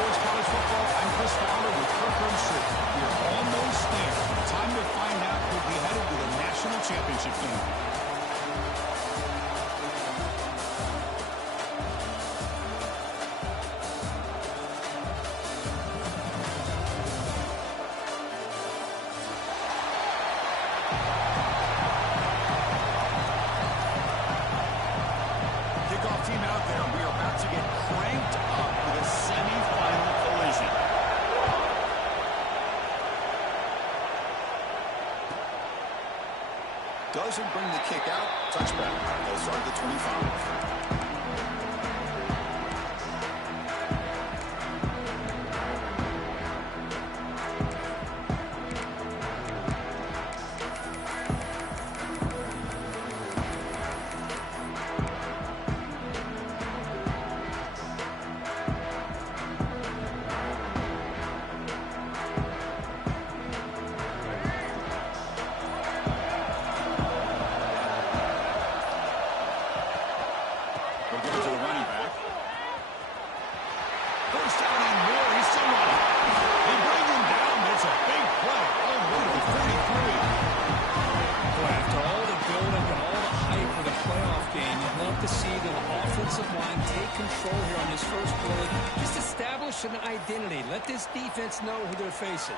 Sports College Football. I'm Chris Fowler with Kirkland Street. We're almost there. Time to find out who'll be headed to the national championship game. Kickoff team out there. We are about to get cranked up with a semifinal collision. Doesn't bring the kick out. Touchback. They'll start at the 25. They'll give it to the running back. First down and more. He's still running. They bring him down, but it's a big play. All the way to the 43. Boy, after all the buildup and all the hype for the playoff game, you'd love to see the offensive line take control here on this first play. Just establish an identity. Let this defense know who they're facing.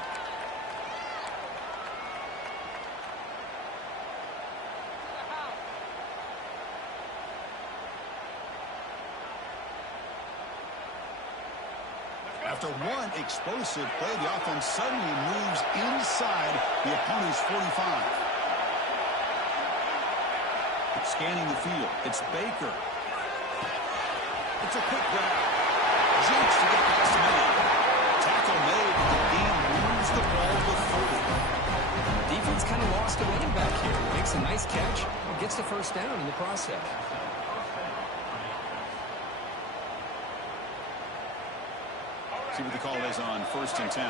After one explosive play, the offense suddenly moves inside the opponent's 45. Scanning the field. It's Baker. It's a quick grab. Jukes to get past the man. Tackle made. The game moves the ball to 30. Defense kind of lost a running back here. Makes a nice catch. Gets the first down in the process. See what the call is on 1st and 10.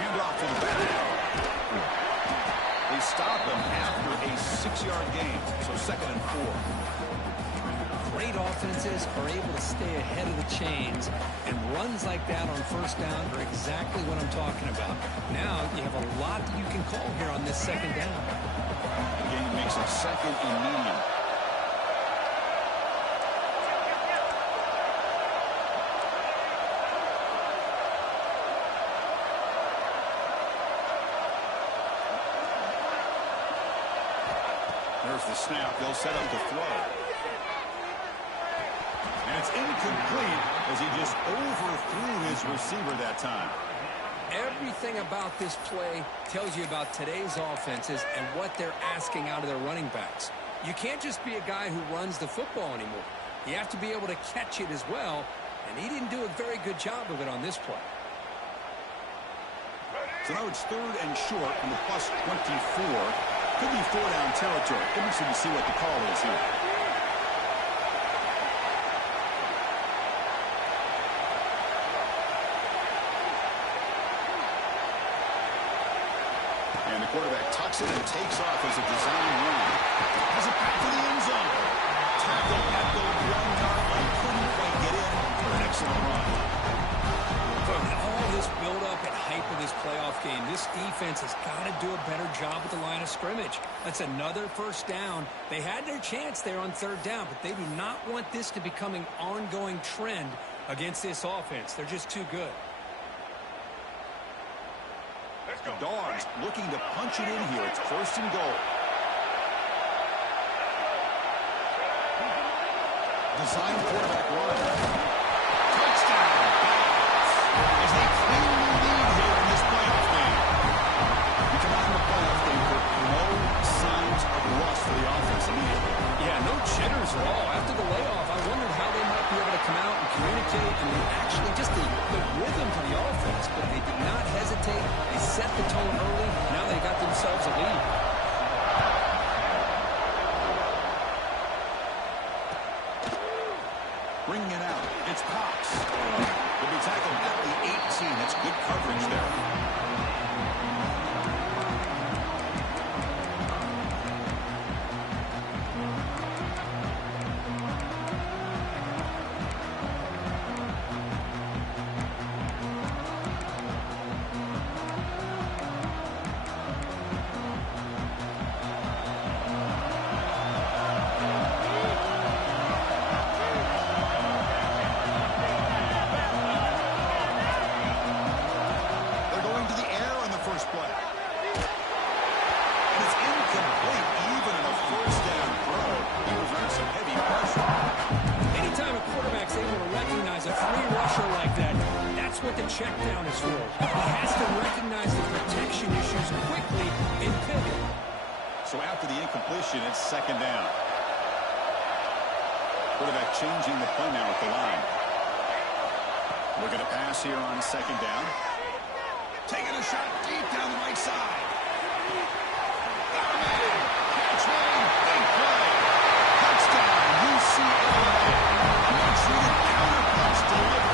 Handoff to the back. They stop him after a 6-yard gain, so 2nd and 4. Great offenses are able to stay ahead of the chains, and runs like that on first down are exactly what I'm talking about. Now you have a lot that you can call here on this 2nd down. The game makes it 2nd and medium. There's the snap. They'll set up the throw. And it's incomplete as he just overthrew his receiver that time. Everything about this play tells you about today's offenses and what they're asking out of their running backs. You can't just be a guy who runs the football anymore. You have to be able to catch it as well, and he didn't do a very good job of it on this play. So now it's 3rd and short from the plus 24. Could be 4-down territory. Interesting to see what the call is here. And the quarterback tucks it and takes off as a design run. Has it back to the end zone. Tackle at the 1-yard line. Couldn't quite get in for an excellent run. All this build-up and hype of this playoff game, this defense has got to do a better job at the line of scrimmage. That's another first down. They had their chance there on 3rd down, but they do not want this to become an ongoing trend against this offense. They're just too good. The Dogs looking to punch it in here. It's 1st and goal. Design quarterback run. Touchdown. As they clearly lead here in this playoff game. You come out in the playoff game with no signs of rust for the offense immediately. Yeah, no jitters at all. After the layoff, I wondered how they might be able to come out and communicate and actually just the rhythm to the offense, but they did not hesitate. They set the tone early. Now they got themselves a lead. Bringing it out. It's Cox. He'll be tackled at the 18. That's good coverage there. Check down is for. He has to recognize the protection issues quickly and pivot. So after the incompletion, it's second down. Quarterback changing the play now at the line. Looking to pass here on second down. Taking a shot deep down the right side. Got a man. Catch made. Big play. Touchdown, UCLA. Untreated counter punch delivered.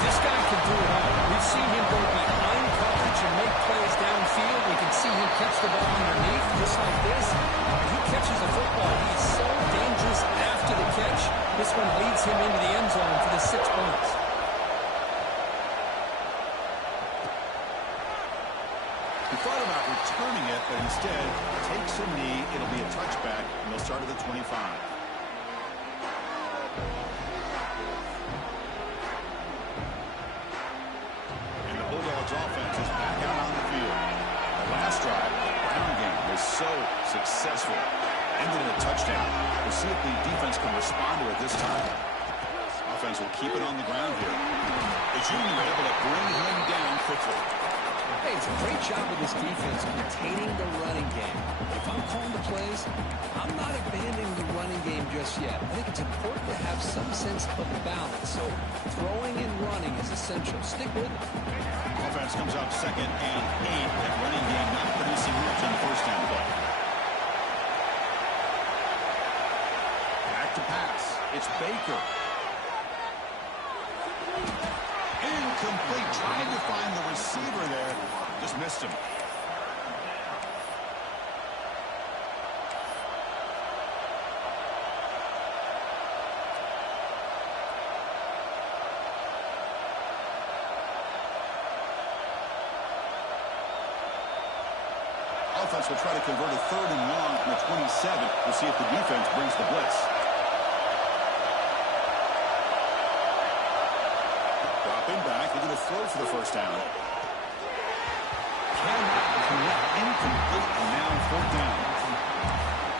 This guy can do it all. We've seen him go behind coverage and make plays downfield. We can see him catch the ball underneath, just like this. When he catches a football, he's so dangerous after the catch. This one leads him into the end zone for the 6 points. He thought about returning it, but instead takes a knee. It'll be a touchback, and they'll start at the 25. Offense is back out on the field. The last drive, the ground game, was so successful. Ended in a touchdown. We'll see if the defense can respond to it this time. Offense will keep it on the ground here. The junior able to bring him down quickly. Hey, it's a great job with this defense containing the running game. If I'm calling the plays, I'm not abandoning the running game just yet. I think it's important to have some sense of balance. So throwing and running is essential. Stick with it. Offense comes out second and 8. That running game not producing much on the first down play. Back to pass. It's Baker. Incomplete. Trying to find the receiver there. Just missed him. Offense will try to convert a 3rd and long from the 27. We'll see if the defense brings the blitz. Dropping back, they're going to throw for the first down. Cannot connect, incomplete, and now 4th down.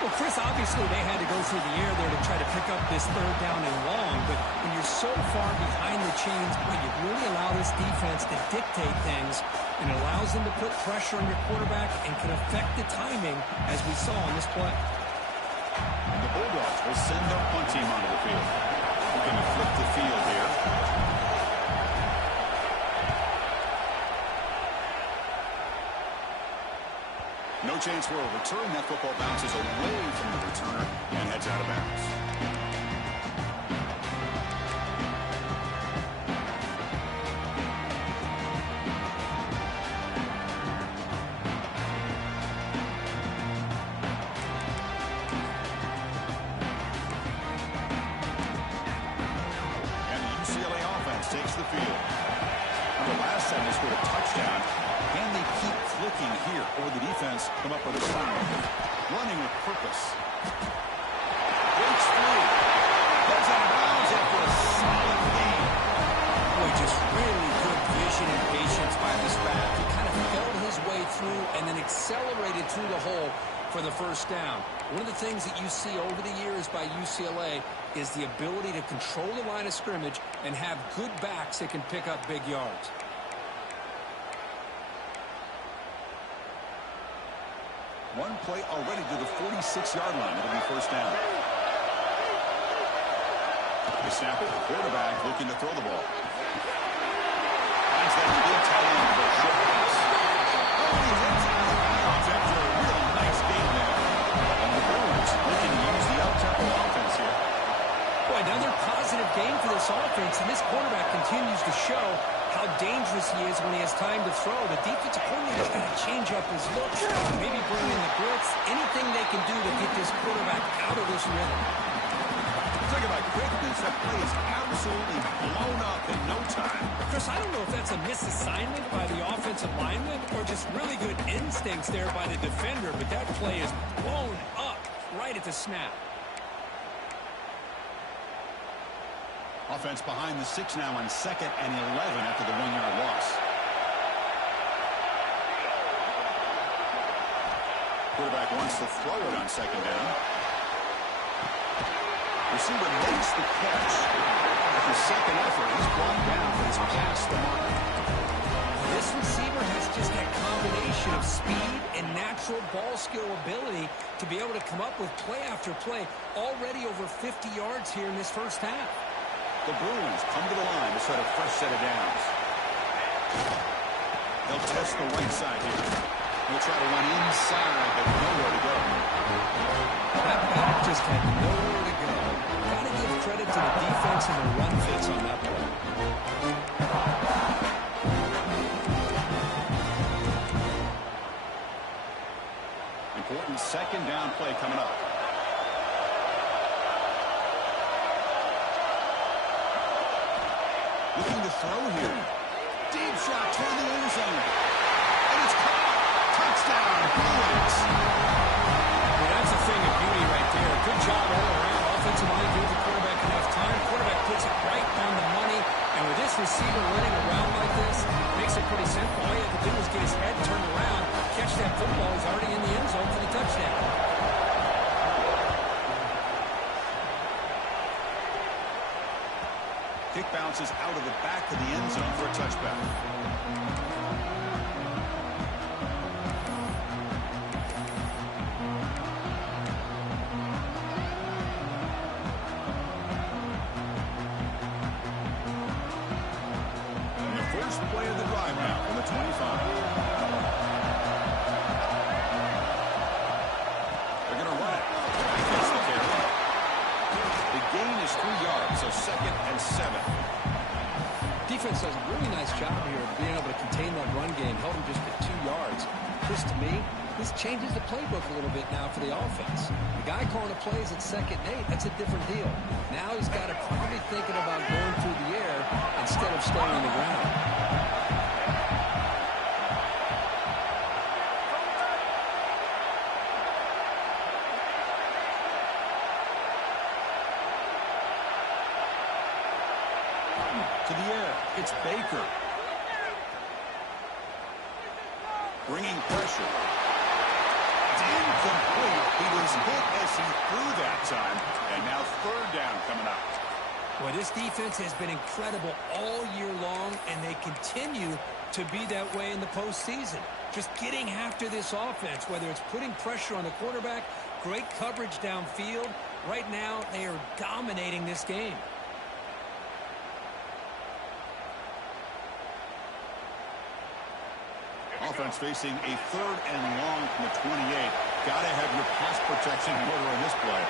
Well, Chris, obviously they had to go through the air there to try to pick up this 3rd down and long, but when you're so far behind the chains, boy, you really allow this defense to dictate things, and it allows them to put pressure on your quarterback and can affect the timing, as we saw on this play. And the Bulldogs will send their punt team onto the field. We're going to flip the field here. No chance for a return. That football bounces away from the returner and heads out of bounds. And the UCLA offense takes the field. The last time they scored a touchdown. Can they keep clicking here, or the defense come up with a stop? Running with purpose. Breaks free. Goes out of bounds after a solid game. Boy, just really good vision and patience by this back. He kind of felt his way through and then accelerated through the hole for the first down. One of the things that you see over the years by UCLA is the ability to control the line of scrimmage and have good backs that can pick up big yards. One play already to the 46-yard line. It'll be first down. The snapper, the quarterback looking to throw the ball. Finds that big tight end for a short pass. Oh, he hits out of bounds after a real nice game there. And the Brewers looking to use the up-tempo offense here. Boy, another positive game for this offense. offense, and this quarterback continues to show how dangerous he is when he has time to throw. The defensive coordinator's got to change up his looks, maybe bring in the blitz, anything they can do to get this quarterback out of this rhythm. Talk about quickness. That play is absolutely blown up in no time. Chris, I don't know if that's a misassignment by the offensive lineman or just really good instincts there by the defender, but that play is blown up right at the snap. Offense behind the 6 now on 2nd and 11 after the 1-yard loss. Quarterback wants to throw it on 2nd down. Receiver makes the catch. After 2nd effort, he's brought down. He's past the mark. This receiver has just that combination of speed and natural ball skill ability to be able to come up with play after play. Already over 50 yards here in this first half. The Bruins come to the line to set a fresh set of downs. They'll test the right side here. They'll try to run inside, but nowhere to go. That back just had nowhere to go. Got to give credit to the defense and the run fits on that play. Important 2nd down play coming up. Looking to throw here. Deep shot toward the end zone. And it's caught. Touchdown, Bruins. Well, that's a thing of beauty right there. Good job all around. Offensive line gave the quarterback enough time. Quarterback puts it right on the money. And with this receiver running around like this, makes it pretty simple. All you have to do is get his head turned around, catch that football. He's already in the end zone for the touchdown. Kick bounces out of the back of the end zone for a touchback. And the first play of the drive now from the 25. They're going to run it. Gets the carry. The gain is 3 yards, so 2nd and 7. Defense does a really nice job here of being able to contain that run game, held him just at 2 yards. Chris, to me, this changes the playbook a little bit now for the offense. The guy calling the plays at 2nd and 8, that's a different deal. Now he's got to probably thinking about going through the air instead of staying on the ground. To the air, it's Baker. Bringing pressure. Incomplete. He was hit as he threw that time. And now 3rd down coming up. Well, this defense has been incredible all year long, and they continue to be that way in the postseason. Just getting after this offense, whether it's putting pressure on the quarterback, great coverage downfield. Right now, they are dominating this game. Offense facing a 3rd and long from the 28. Got to have your pass protection in order on this play.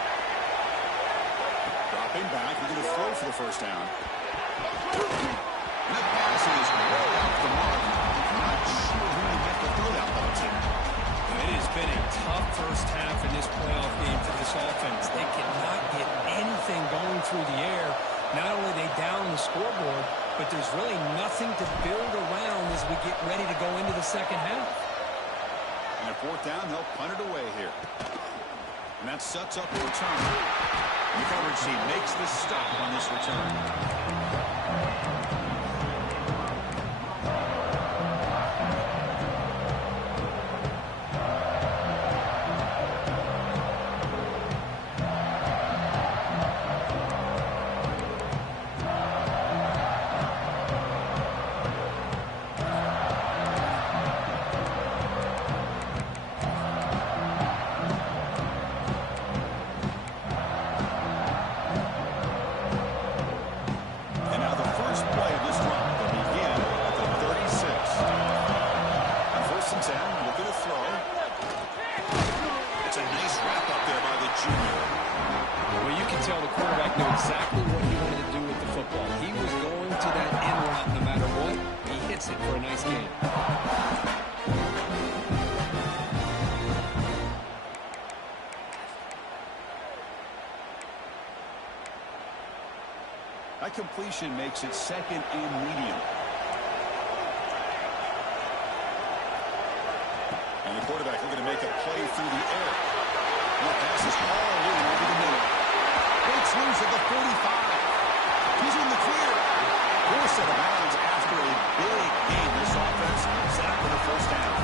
Dropping back, he's going to throw for the first down. And that pass is way off the mark. I'm not sure who to get the throw that ball to. It has been a tough first half in this playoff game for this offense. They cannot get anything going through the air. Not only are they down the scoreboard, but there's really nothing to build around as we get ready to go into the second half. And at 4th down, they'll punt it away here. And that sets up a return. And the coverage team makes the stop on this return. it for a nice game. That completion makes it second and medium. And the quarterback looking to make a play through the air. And the pass is all in over the middle. Breaks loose at the 45. He's in the clear. Forced out of bounds after a big game. This offense set up for the first down.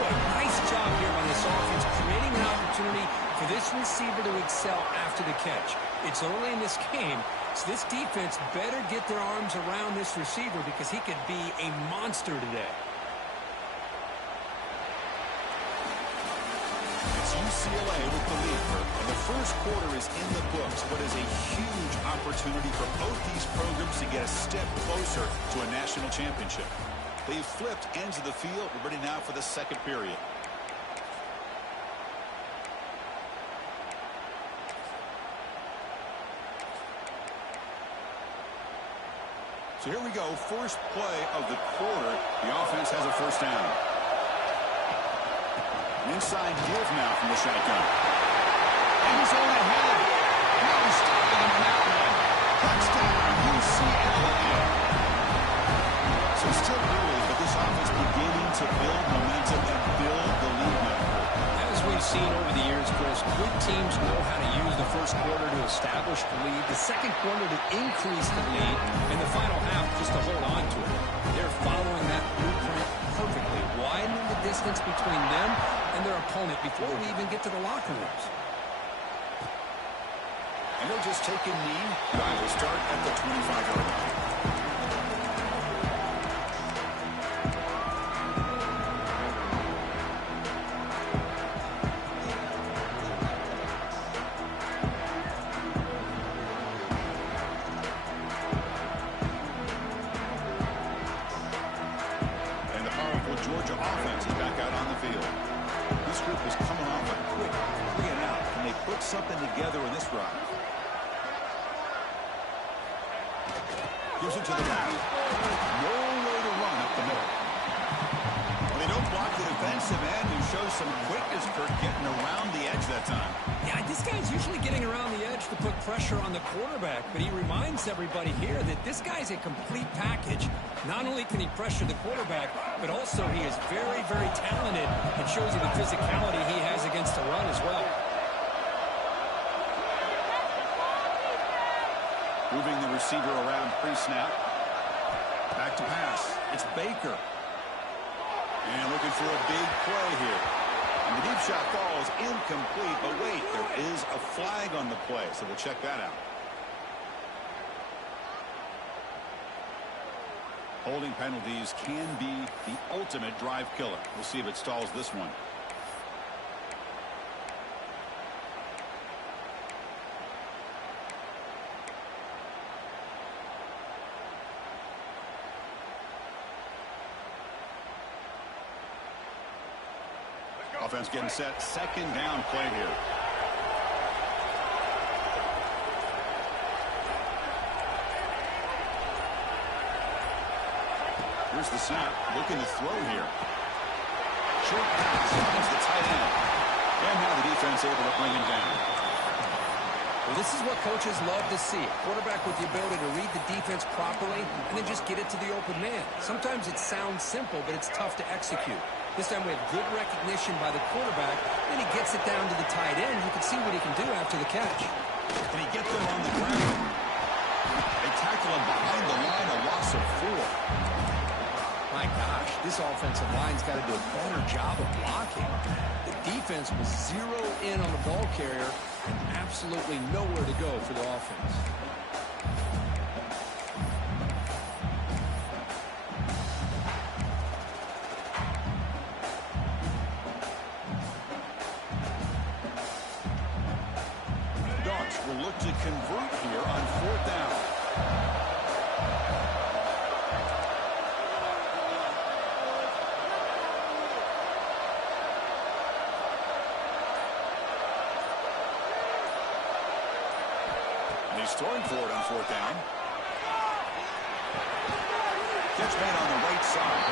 Well, nice job here on this offense, creating an opportunity for this receiver to excel after the catch. It's early in this game, so this defense better get their arms around this receiver because he could be a monster today. It's UCLA with the lead, and the first quarter is in the books, but is a huge opportunity for both these programs to get a step closer to a national championship. They've flipped ends of the field. We're ready now for the second period. So here we go, first play of the quarter. The offense has a first down. Inside give now from the shotgun. End zone ahead. No stopping him on that one. Touchdown, UCLA. So still early, but this offense beginning to build momentum and build the lead now. As we've seen over the years, Chris, good teams know how to use the first quarter to establish the lead, the second quarter to increase the lead, and the final half just to hold on to it. They're following that blueprint perfectly, widening the distance between them and their opponent before we even get to the locker rooms. And they'll just take a knee. Drive will start at the 25-yard line. Georgia offense is back out on the field. This group is coming off a quick 3-and-out. Can they put something together in this drive? Gives it to the back. Nowhere to run up the middle. Well, they don't block the defensive end, who shows some quickness for getting around the edge that time. Yeah, this guy's usually getting around the edge to put pressure on the quarterback, but he reminds everybody here that this guy's a complete package. Not only can he pressure the quarterback, but also he is very, very talented and shows you the physicality he has against the run as well. Moving the receiver around pre-snap. Back to pass. It's Baker. And looking for a big play here. And the deep shot falls incomplete. But wait, there is a flag on the play, so we'll check that out. Holding penalties can be the ultimate drive killer. We'll see if it stalls this one. Offense getting set. Second down play here. Here's the snap. Looking to throw here. Short pass. Finds the tight end. And now the defense able to bring him down. Well, this is what coaches love to see. A quarterback with the ability to read the defense properly and then just get it to the open man. Sometimes it sounds simple, but it's tough to execute. This time we have good recognition by the quarterback. Then he gets it down to the tight end. You can see what he can do after the catch. And he gets them on the ground. They tackle him behind the line, a loss of 4. My gosh, this offensive line's got to do a better job of blocking. The defense was zero in on the ball carrier and absolutely nowhere to go for the offense. Will look to convert here on 4th down. And he's throwing for it on 4th down. Catch made on the right side.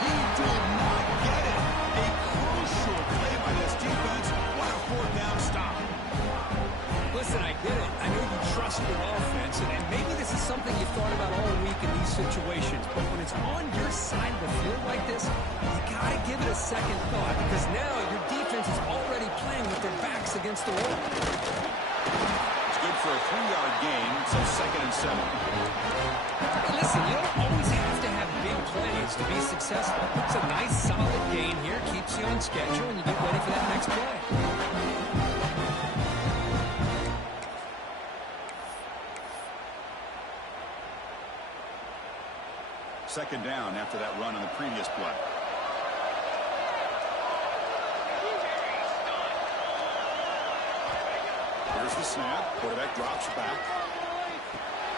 He did not get it. A crucial play by this defense. What a fourth down stop. Listen, I get it. I know you trust your offense, and maybe this is something you've thought about all week in these situations. But when it's on your side of the field like this, you got to give it a second thought because now your defense is already playing with their backs against the wall. It's good for a 3-yard gain, so 2nd and 7. Hey, listen, you don't always have to have big plays to be successful. It's a nice, solid gain here, keeps you on schedule, and you get ready for that next play. Second down after that run on the previous play. Here's the snap. Quarterback drops back.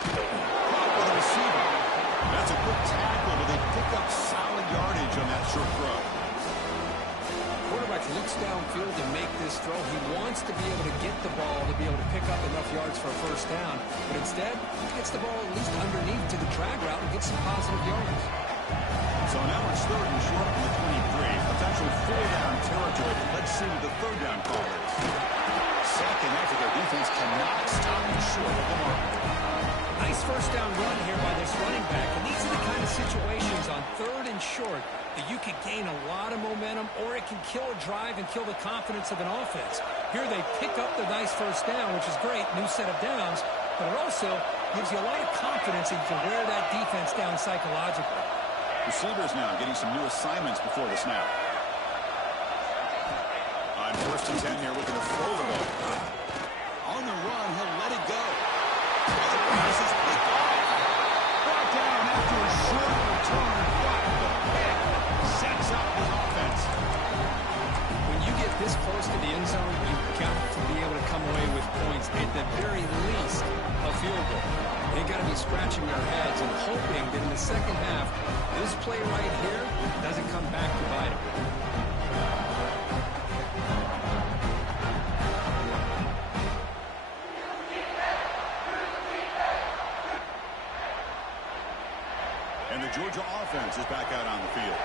Caught by the receiver. That's a good tackle, but they pick up solid yardage on that short throw. Quarterback looks downfield to make this throw. He wants to be able to get the ball to be able to pick up enough yards for a first down. But instead, he gets the ball at least underneath to the drag route and gets some positive yards. So now it's 3rd and short from the 23. Potential 4-down territory. Let's see what the 3rd down call is. Second after their defense cannot stop him short of the mark. Nice first down run here by this running back. And these are the kind of situations on 3rd and short that you can gain a lot of momentum, or it can kill a drive and kill the confidence of an offense. Here they pick up the nice first down, which is great, new set of downs, but it also gives you a lot of confidence that you can wear that defense down psychologically. Receivers now getting some new assignments before the snap. On 1st and 10 here, looking to throw the ball. On the run, he'll let it go. Oh, the pass is picked off. Brought down after a short return. What the pick sets up his offense. When you get this close to the end zone, you've got to be able to come away with points. At the very least, a field goal. They've got to be scratching their heads and hoping that in the second half, this play right here doesn't come back to bite them. And the Georgia offense is back out on the field.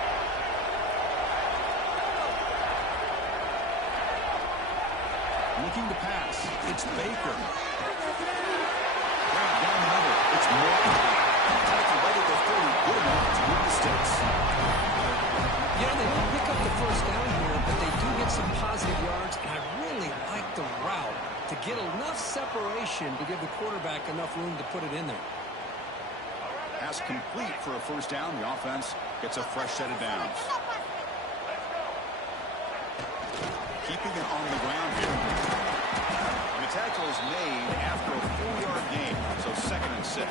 Looking to pass. It's Baker. Grab down the middle. It's Morgan. Tackled right at the 30. Good enough to move the sticks. You know, they don't pick up the first down here, but they do get some positive yards, and I really like the route to get enough separation to give the quarterback enough room to put it in there. Pass complete for a first down. The offense gets a fresh set of downs. Keeping it on the ground here. And the tackle is made after a 4-yard gain. So 2nd and 6.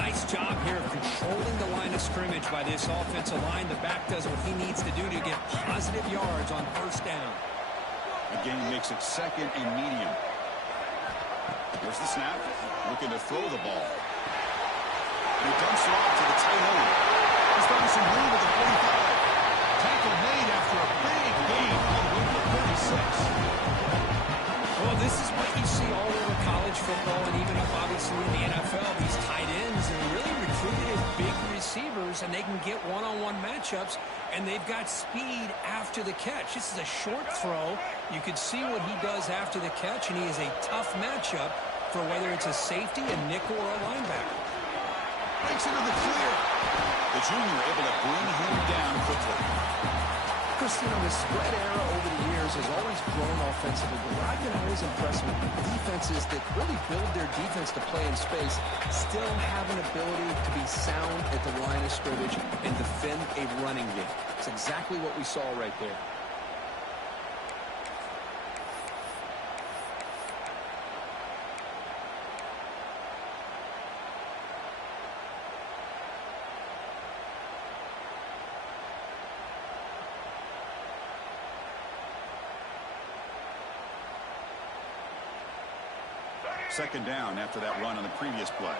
Nice job here of controlling the line of scrimmage by this offensive line. The back does what he needs to do to get positive yards on first down. The game makes it 2nd and medium. There's the snap. Looking to throw the ball. And he dumps it off to the tight end. He's finding some room at the 45. Tackle made after a big gain all the way to the 36. Well, this is what you see all over college football and even up obviously in the NFL. These tight ends are really recruited as big receivers, and they can get one-on-one matchups, and they've got speed after the catch. This is a short throw. You can see what he does after the catch, and he is a tough matchup for whether it's a safety, a nickel, or a linebacker. Breaks into the clear. The junior able to bring him down quickly. Chris, you know, the spread era over the years has always grown offensively, but what I've been always impressed with defenses that really build their defense to play in space still have an ability to be sound at the line of scrimmage and defend a running game. It's exactly what we saw right there. Second down after that run on the previous play.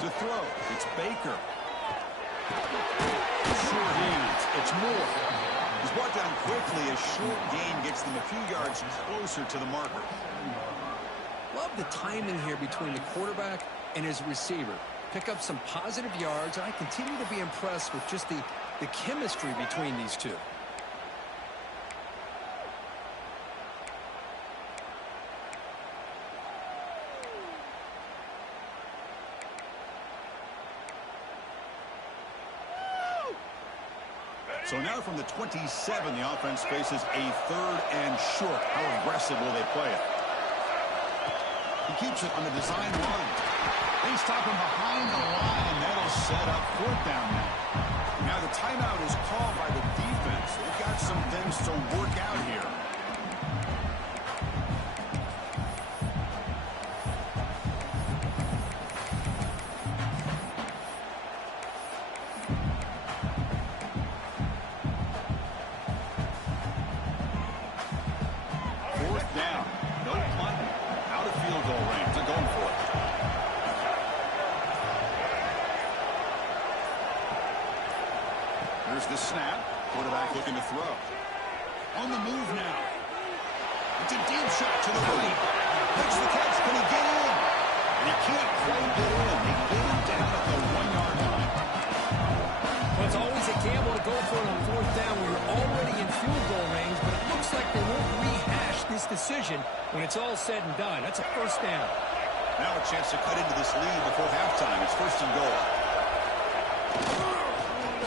To throw, it's Baker. Short hands, it's Moore. He's brought down quickly. A short gain gets them a few yards closer to the marker. Love the timing here between the quarterback and his receiver. Pick up some positive yards, and I continue to be impressed with just the chemistry between these two. So now from the 27, the offense faces a 3rd and short. How aggressive will they play it? He keeps it on the design run. They stop him behind the line, and that'll set up 4th down now. Now the timeout is called by the defense. They've got some things to work out here. Here's the snap. Quarterback looking to throw. On the move now. It's a deep shot to the right. Makes the catch. Can he get in? And he can't quite get in. They get him down at the 1-yard line. Well, it's always a gamble to go for it on 4th down when you're already in field goal range, but it looks like they won't rehash this decision when it's all said and done. That's a 1st down. Now a chance to cut into this lead before halftime. It's 1st and goal.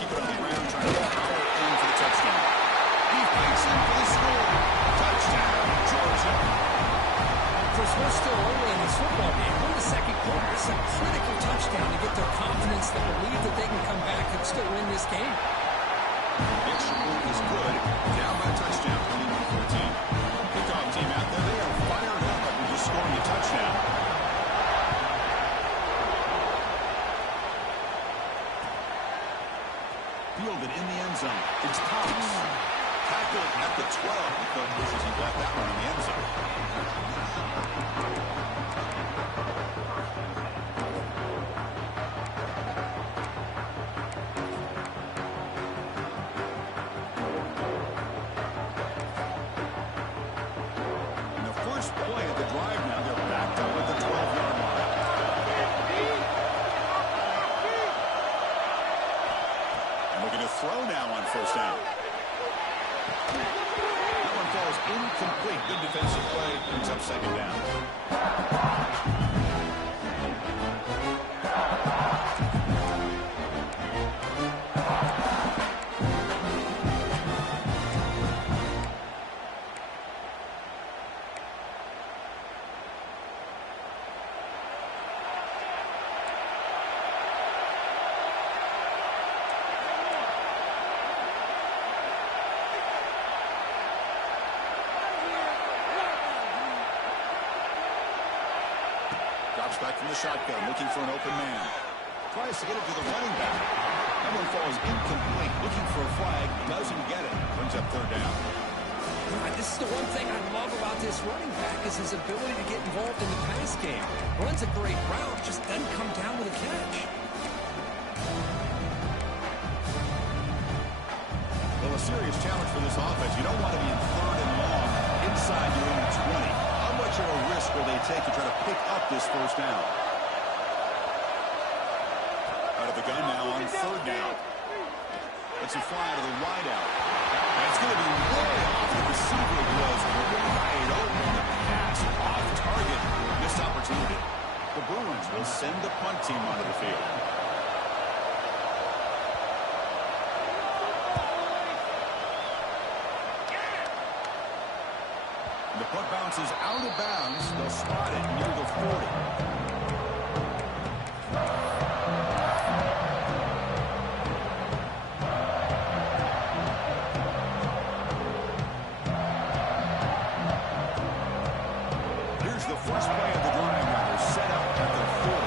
Keep it on the ground, trying to power in for the touchdown. He fights in for the score. Touchdown, Georgia. Chris, we're still early in this football game. We're in the 2nd quarter. It's a critical touchdown to get their confidence to believe that they can come back and still win this game. Extra point is good. Down by a touchdown, 21-14. Kickoff team out there. They are fired up after just scoring a touchdown. Fielded in the end zone. It's Thomas. Tackled at the 12. The coach wishes he left that one in the end zone. In the first play of the drive now, they're backed up at the 12-yard line. Looking to throw now on 1st down. That one falls incomplete. Good defensive play. Brings up 2nd down. Drops back from the shotgun, looking for an open man. Tries to get it to the running back. That one falls incomplete. Looking for a flag. Doesn't get it. Brings up 3rd down. This is the one thing I love about this running back is his ability to get involved in the pass game. Runs a great route, just doesn't come down with a catch. Well, a serious challenge for this offense. You don't want to be in 3rd and long inside your own 20. How much of a risk will they take to try to pick up this 1st down? Out of the gun now on 3rd down. Let's him fly out of the wide out. And it's going to be way off. The receiver was wide open. The pass off target. Missed opportunity. The Bruins will send the punt team onto the field. The punt bounces out of bounds. They'll spot it near the 40. Here's the first play of the drive now. They're set up at the 40.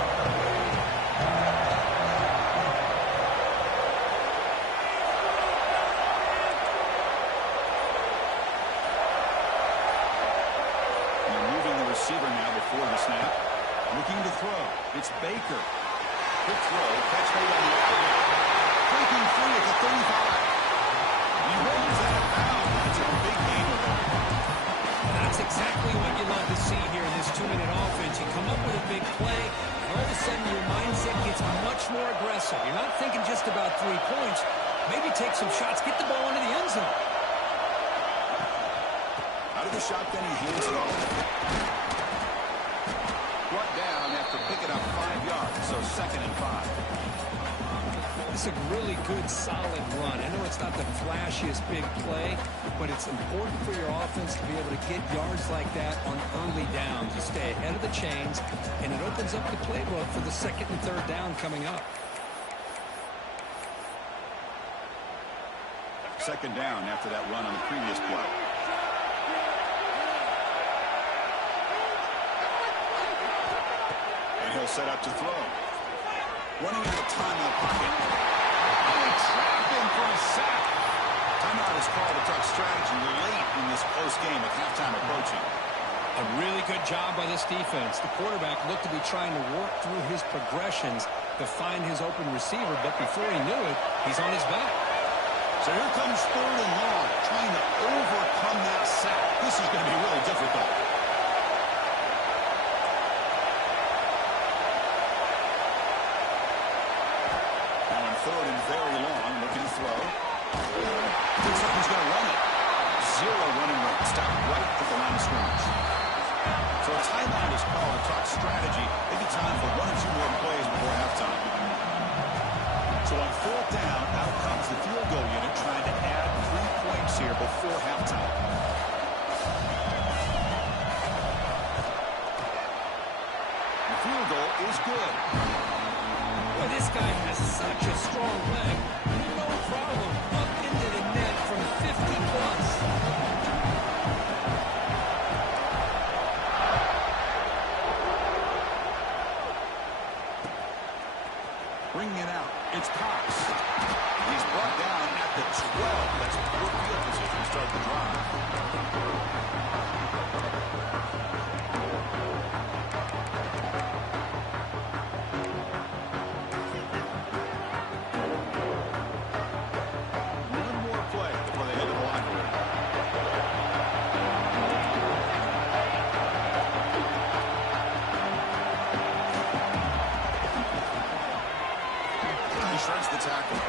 Receiver now before the snap. Looking to throw. It's Baker. Quick throw. Catch made on the outlet. Breaking free at the 35. He holds that more aggressive. You're not thinking just about 3 points. Maybe take some shots, get the ball into the end zone. Out of the shotgun, he hands it off. Brought down after picking up 5 yards, so 2nd and 5. It's a really good, solid run. I know it's not the flashiest big play, but it's important for your offense to be able to get yards like that on early downs. You stay ahead of the chains, and it opens up the playbook for the 2nd and 3rd down coming up. 2nd down after that run on the previous play. And he'll set up to throw. Running out of time in the pocket. And they trap him for a sack. Timeout is called to talk strategy late in this close game with halftime approaching. A really good job by this defense. The quarterback looked to be trying to work through his progressions to find his open receiver, but before he knew it, he's on his back. So here comes 3rd and long, trying to overcome that sack. This is going to be really difficult. Now on 3rd and very long, looking to throw. Looks like he's going to run it. 0 running room. Stop right at the line of scrimmage. So a timeout is called to talk strategy. Maybe time for 1 or 2 more plays before halftime. So on 4th down, out comes the field goal unit trying to add 3 points here before halftime. The field goal is good. Boy, this guy has such a strong leg. No problem. Up into the net from 50 plus. Bringing it out. It's Cox. He's brought down at the 12. That's poor field position to start the drive. One more play before they head to the locker room. Shreds the tackle.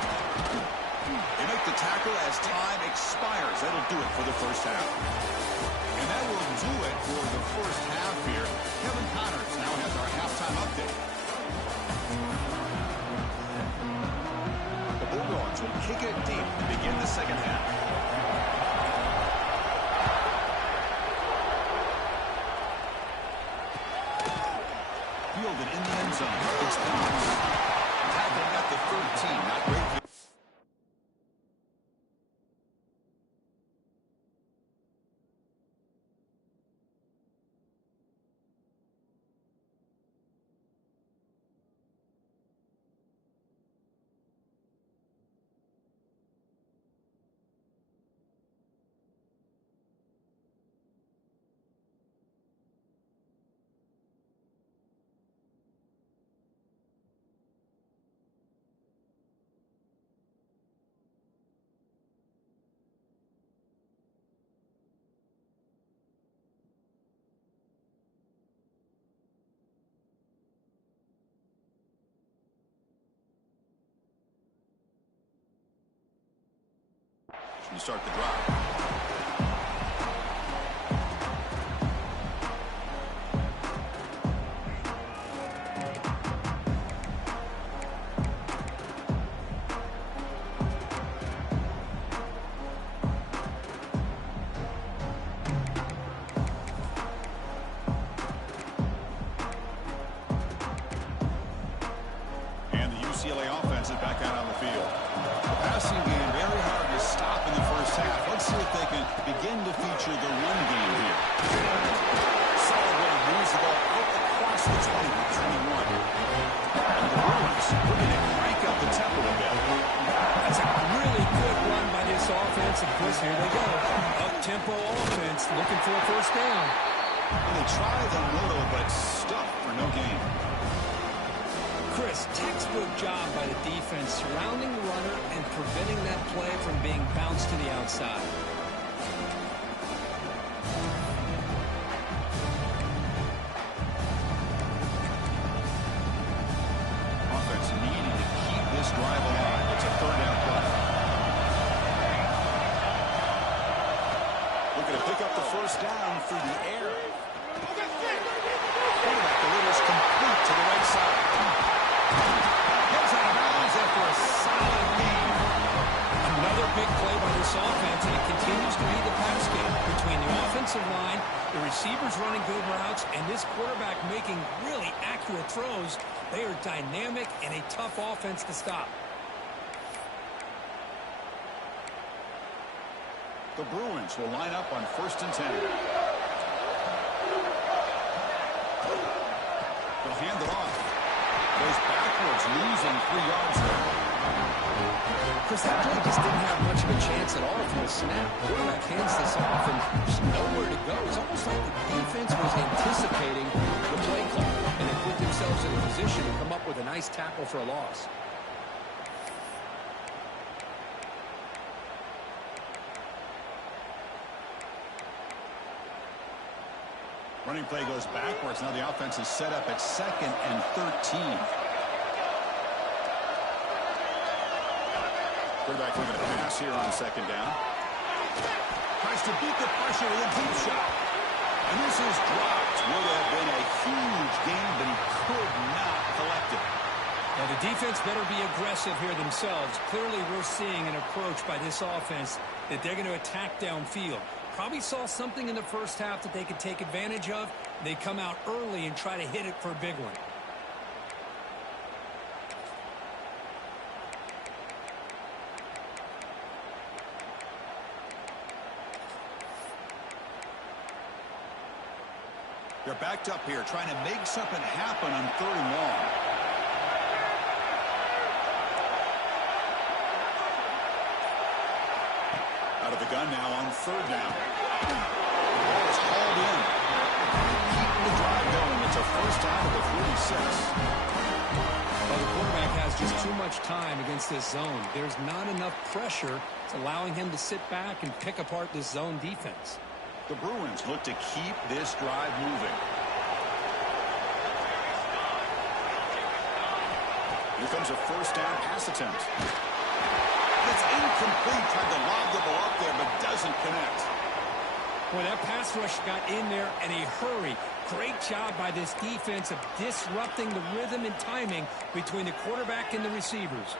They make the tackle as time expires. That'll do it for the first half. And that will do it for the first half here. Kevin Connors now has our halftime update. The Bulldogs will kick it deep to begin the second half. Fielded in the end zone. It's Cox. Tackling at the 13, not great. To start the drive. And the UCLA offense is back out on the field. The passing game very hard to stop in the first half. Let's see if they can begin to feature the run game here. Solid way moves the ball out across the 20 to 21. And the Bruins looking to crank up the tempo a bit. That's a really good run by this offense. Of course, here they go. Up-tempo offense looking for a first down. And they try the middle, but stuck for no gain. Chris, textbook job by the defense surrounding the runner and preventing that play from being bounced to the outside. Offense needing to drive alive. It's a third down play. Looking to pick up the first down through the air. Quarterback delivers complete to the right side. Goes out of bounds after a solid gain. Another big play by this offense, and it continues to be the pass game between the offensive line, the receivers running good routes, and this quarterback making really accurate throws. They are dynamic and a tough offense to stop. The Bruins will line up on 1st and 10. They'll hand it off. Goes backwards, losing 3 yards there. Chris, that play just didn't have much of a chance at all from the snap. Quarterback hands this off, and there's nowhere to go. It's almost like the defense was anticipating the play call, and they put themselves in a position to come up with a nice tackle for a loss. Running play goes backwards. Now the offense is set up at 2nd and 13. Quarterback looking to pass here on 2nd down. Tries to beat the pressure with a deep shot. And this is dropped. Would have been a huge gain, but he could not collect it. Now the defense better be aggressive here themselves. Clearly we're seeing an approach by this offense that they're going to attack downfield. Probably saw something in the first half that they could take advantage of. They come out early and try to hit it for a big one. They're backed up here, trying to make something happen on 3rd and long. Out of the gun now on 3rd down. The ball is hauled in. Keeping the drive going. It's a first down at the 46. Well, the quarterback has just too much time against this zone. There's not enough pressure. It's allowing him to sit back and pick apart this zone defense. The Bruins look to keep this drive moving. Here comes a first down pass attempt. It's incomplete. Tried to lob the ball up there, but doesn't connect. Boy, that pass rush got in there in a hurry. Great job by this defense of disrupting the rhythm and timing between the quarterback and the receivers.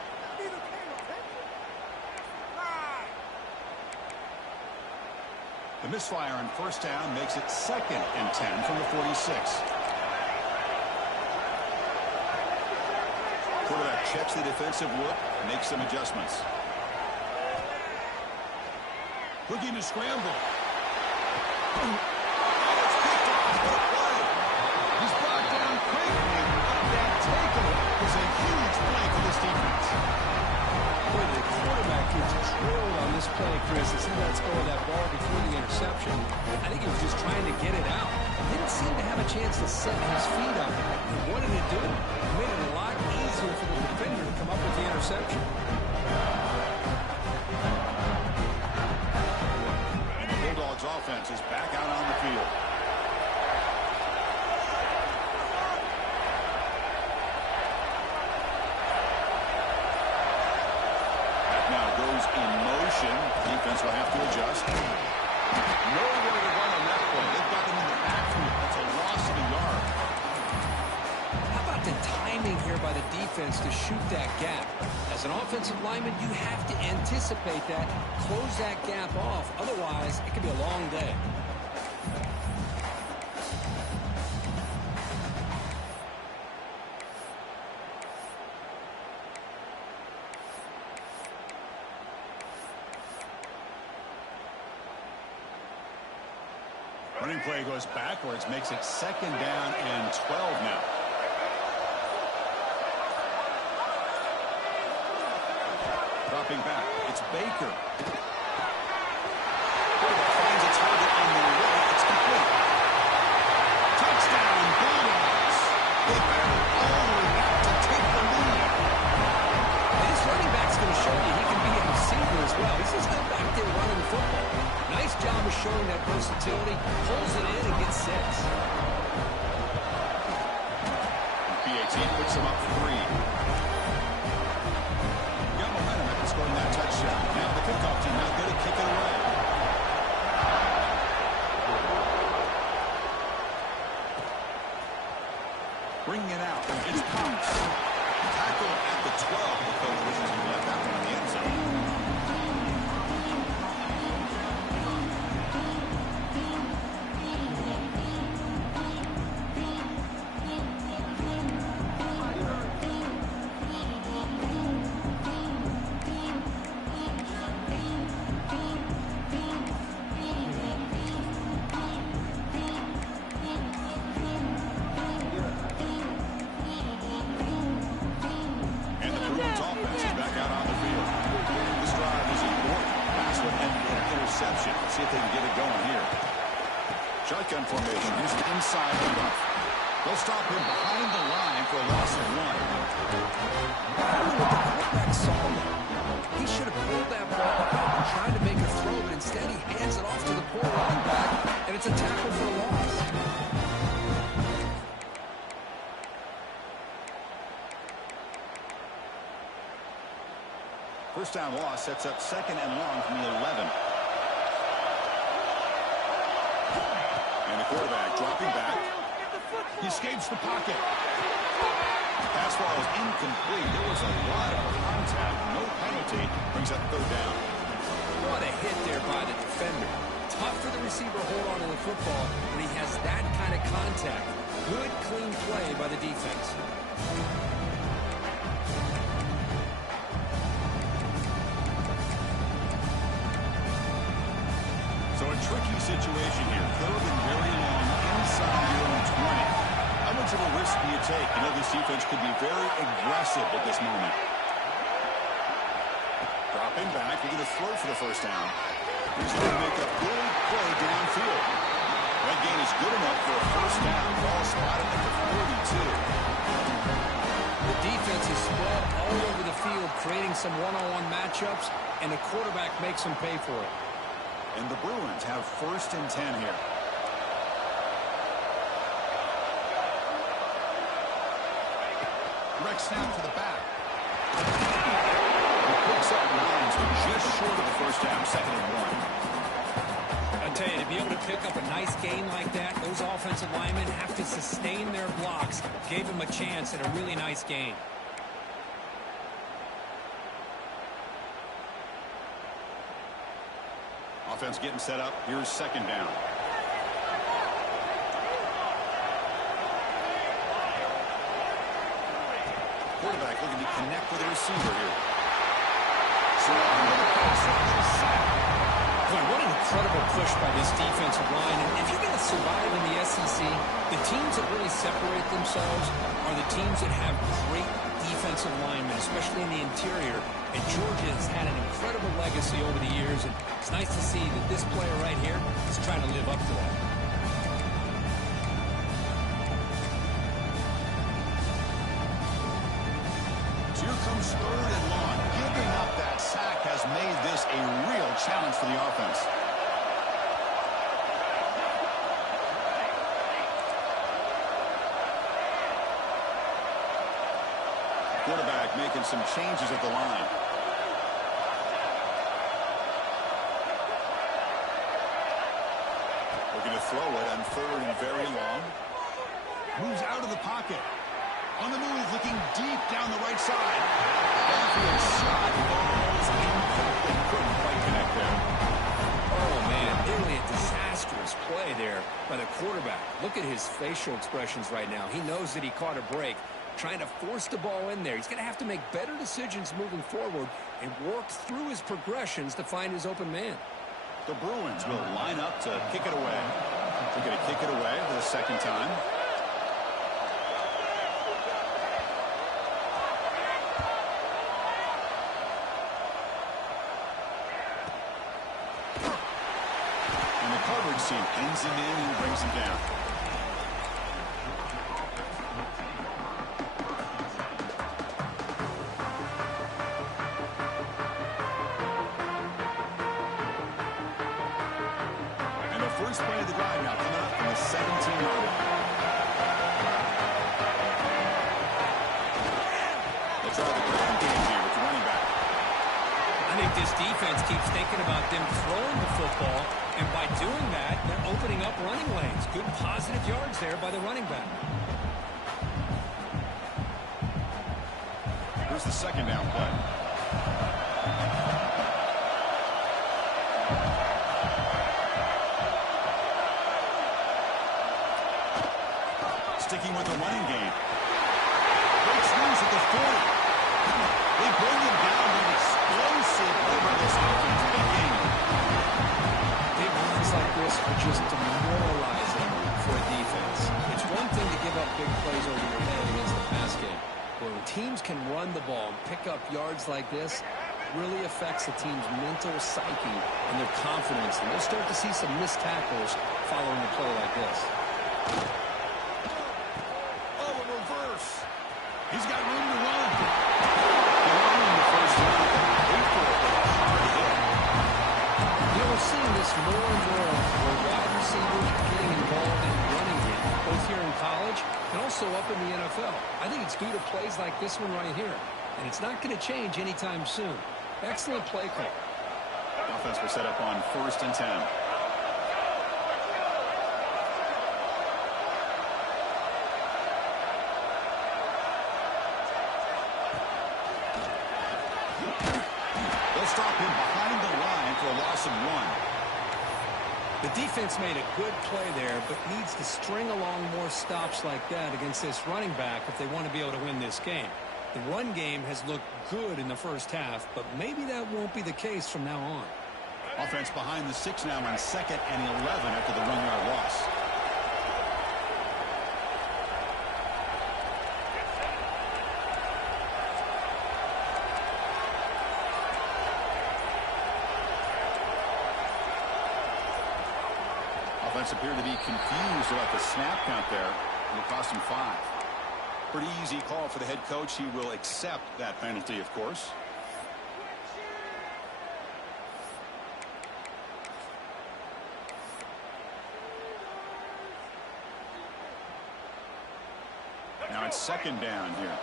The misfire on first down makes it 2nd and 10 from the 46. Quarterback checks the defensive look, makes some adjustments. Looking to scramble. Oh, it's picked off. What a play. He's brought down quickly. That takeaway is a huge play for this defense. Boy, the quarterback gets drilled on this play, Chris. As he lets go of that ball before the interception, I think he was just trying to get it out. Didn't seem to have a chance to set his feet up. What did it do? It made it a lot easier for the defender to come up with the interception. The Bulldogs offense is back out on the field. Now goes in motion. Defense will have to adjust. Nowhere to run on that play. They've got them in the backfield. That's a loss of a yard. How about the timing here by the defense to shoot that gap? As an offensive lineman, you have to anticipate that, close that gap off. Otherwise, it could be a long day. Running play goes backwards, makes it 2nd down and 12 now. Dropping back, it's Baker. Quarterback finds a target on the right. It's complete. Touchdown, Bulldogs. They battled all the way back to take the lead. And this running back's going to show you he can be a receiver as well. He's just not back there running the football. Nice job of showing that versatility. Pulls it in and gets 6. PAT puts them up 3. Shotgun formation. Here's the inside handoff. They'll stop him behind the line for a loss of 1. I don't know what the quarterback saw there. He should have pulled that ball out and tried to make a throw, but instead he hands it off to the poor running back, and it's a tackle for a loss. First down loss sets up 2nd and long from the 11. And the quarterback dropping back. He escapes the pocket. The pass ball is incomplete. There was a lot of contact. No penalty. Brings up 3rd down. What a hit there by the defender. Tough for the receiver to hold on to the football when he has that kind of contact. Good, clean play by the defense. So a tricky situation here. 3rd and very long inside your own 20. How much of a risk do you take? You know this defense could be very aggressive at this moment. Dropping back. We're going to throw for the first down. He's going to make a big play downfield. That gain is good enough for a first down. Ball spotted at the 42. The defense is spread all over the field, creating some one-on-one matchups, and the quarterback makes them pay for it. And the Bruins have 1st and 10 here. Direct snap to the back. He picks up 9, so just short of the first down, 2nd and 1. I tell you, to be able to pick up a nice gain like that, those offensive linemen have to sustain their blocks. Gave them a chance at a really nice gain. Offense getting set up. Here's 2nd down. Quarterback looking to connect with the receiver here. Boy, what an incredible push by this defensive line. And if you're going to survive in the SEC, the teams that really separate themselves are the teams that have great defensive linemen, especially in the interior. And Georgia has had an incredible legacy over the years, and it's nice to see that this player right here is trying to live up to that. So here comes 3rd and long. Giving up that sack has made this a real challenge for the offense. Quarterback making some changes at the line. Looking to throw it on 3rd and very long. Moves out of the pocket. On the move, looking deep down the right side. Backfield shot balls incomplete. Couldn't quite connect there. Oh, man, nearly a disastrous play there by the quarterback. Look at his facial expressions right now. He knows that he caught a break, trying to force the ball in there. He's going to have to make better decisions moving forward and work through his progressions to find his open man. The Bruins will line up to kick it away. They're going to kick it away for the 2nd time. And the coverage team pins him in and brings him down. First play of the drive now coming up from the 17-yard line. They try the ground game here with the running back. I think this defense keeps thinking about them throwing the football, and by doing that, they're opening up running lanes. Good positive yards there by the running back. Here's the 2nd down play. Sticking with the running game. Breaks loose at the 40. They bring him down with an explosive play by this offense. Big game. Big runs like this are just demoralizing for a defense. It's one thing to give up big plays over your head against the pass game. But when teams can run the ball and pick up yards like this, really affects the team's mental psyche and their confidence. And we'll start to see some missed tackles following a play like this. Oh, a reverse. He's got room to run. He won in the first round. You know, we're seeing this more and more where wide receivers are getting involved in running game, both here in college and also up in the NFL. I think it's due to plays like this one right here. And it's not going to change anytime soon. Excellent play call. Offense will set up on 1st and 10. They'll stop him behind the line for a loss of 1. The defense made a good play there, but needs to string along more stops like that against this running back if they want to be able to win this game. The run game has looked good in the first half, but maybe that won't be the case from now on. Offense behind the 6 now on 2nd and 11 after the 1-yard loss. Offense appeared to be confused about the snap count there. It'll cost him 5. Pretty easy call for the head coach. He will accept that penalty, of course. Now it's 2nd down here.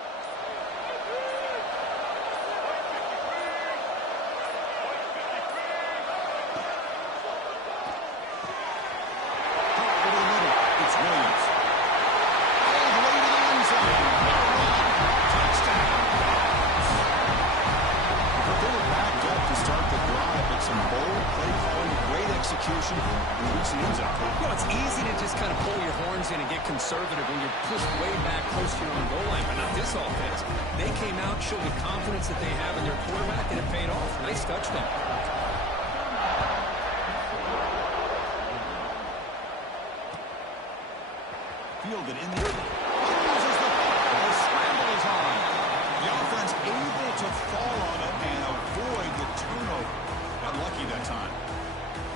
It's Williams. Execution and reach the end zone. You know, it's easy to just kind of pull your horns in and get conservative when you're pushed way back close to your own goal line, but not this offense. They came out, showed the confidence that they have in their quarterback, and it paid off. Nice touchdown. Fielded in the loses the scramble is on. The offense able to fall on it and avoid the turnover. Got lucky that time.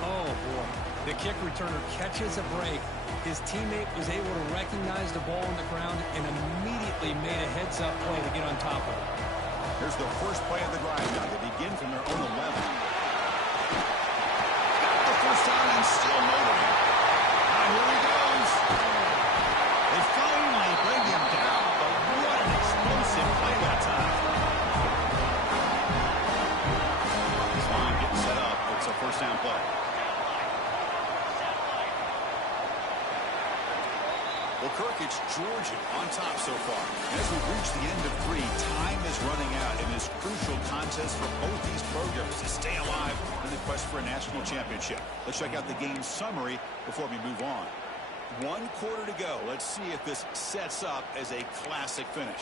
Oh, boy. The kick returner catches a break. His teammate was able to recognize the ball on the ground and immediately made a heads-up play to get on top of it. Here's the first play of the drive now. They begin from their own 11. Got the first down and still motoring. Now here he goes. They finally bring him down, but what an explosive play that time. This line getting set up. It's a first down play. Well, Kirk, it's Georgia on top so far. As we reach the end of 3, time is running out in this crucial contest for both these programs to stay alive in the quest for a national championship. Let's check out the game summary before we move on. 1 quarter to go. Let's see if this sets up as a classic finish.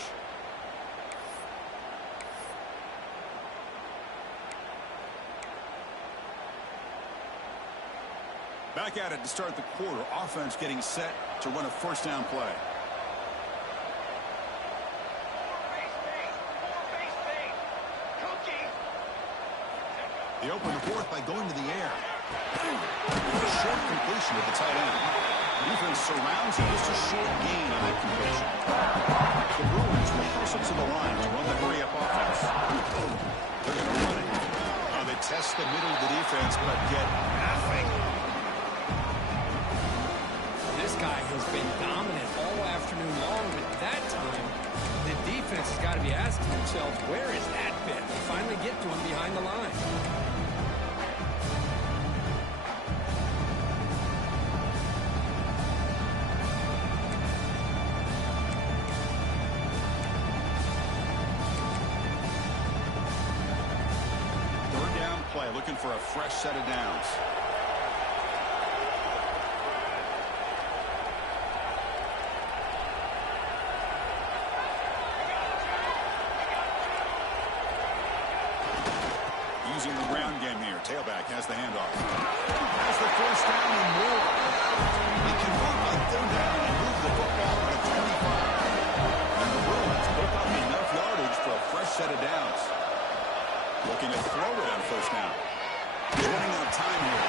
Back at it to start the quarter. Offense getting set to run a first down play. They open the fourth by going to the air. A short completion to the tight end. The defense surrounds him. Just a short gain on that completion. The Bruins will hustle to the line to run the hurry-up offense. They're going to run it. They test the middle of the defense, but get nothing. This guy has been dominant all afternoon long, but that time, the defense has got to be asking themselves, where is that bit? They finally get to him behind the line. Third down play, looking for a fresh set of downs. Using the ground game here. Tailback has the handoff. Has the first down and more. He can move on third down and move the football to 25. And the Bruins pick up enough yardage for a fresh set of downs. Looking to throw it on first down. He's running out of time here.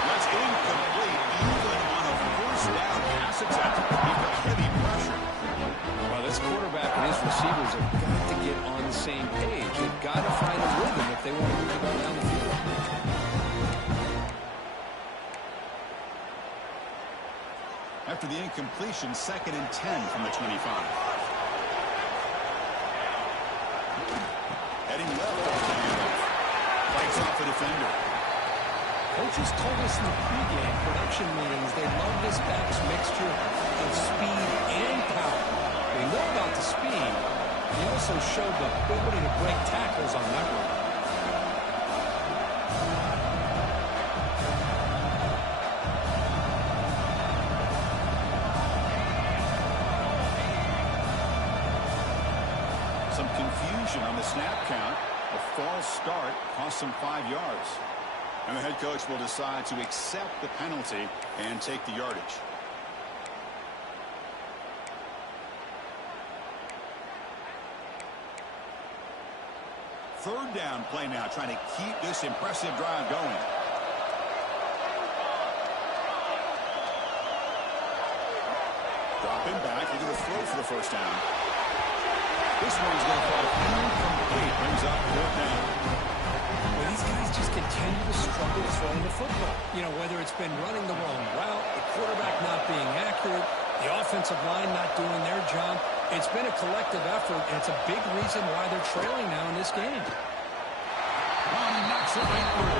That's incomplete, even on a first down pass attempt. He's got heavy pressure. Well, this quarterback and his receivers have got to get on the same page. They've got to find a rhythm if they want to move the ball down the field. After the incompletion, 2nd and 10 from the 25. Heading left for the handoff. Fights off the defender. Coaches told us in the pregame production meetings they love this back's mixture of speed and power. We know about the speed. He also showed the ability to break tackles on that one. Some confusion on the snap count. A false start cost him 5 yards. And the head coach will decide to accept the penalty and take the yardage. Third down play now, trying to keep this impressive drive going. Dropping back, they're going to throw for the first down. This one's going to fall incomplete. Brings up 4th down. Well, these guys just continue to struggle throwing the football. You know, whether it's been running the wrong route, the quarterback not being accurate, the offensive line not doing their job. It's been a collective effort, and it's a big reason why they're trailing now in this game. Knocks it right through.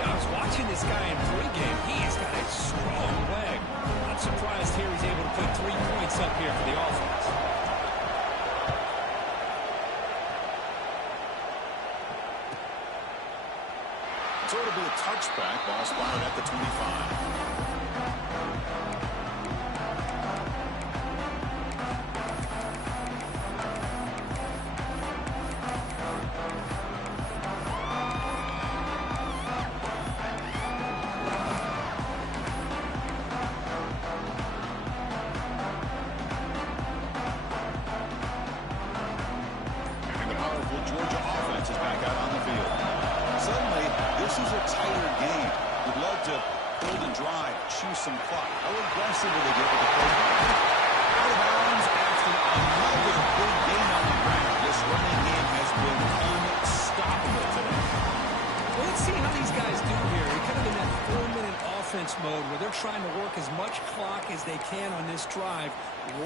Now, I was watching this guy in pregame. He has got a strong leg. Not surprised here he's able to put 3 points up here for the offense. So it'll be a touchback. Ball spotted at the 25. And the powerful Georgia offense is back out on the field. Suddenly, this is a tighter game. Would love to build and drive, choose some clock. How aggressive will they get with the play? Out of bounds after another big game on the ground. This running game has been unstoppable today. Well, let's see how these guys do here. They're kind of in that 4-minute offense mode where they're trying to work as much clock as they can on this drive,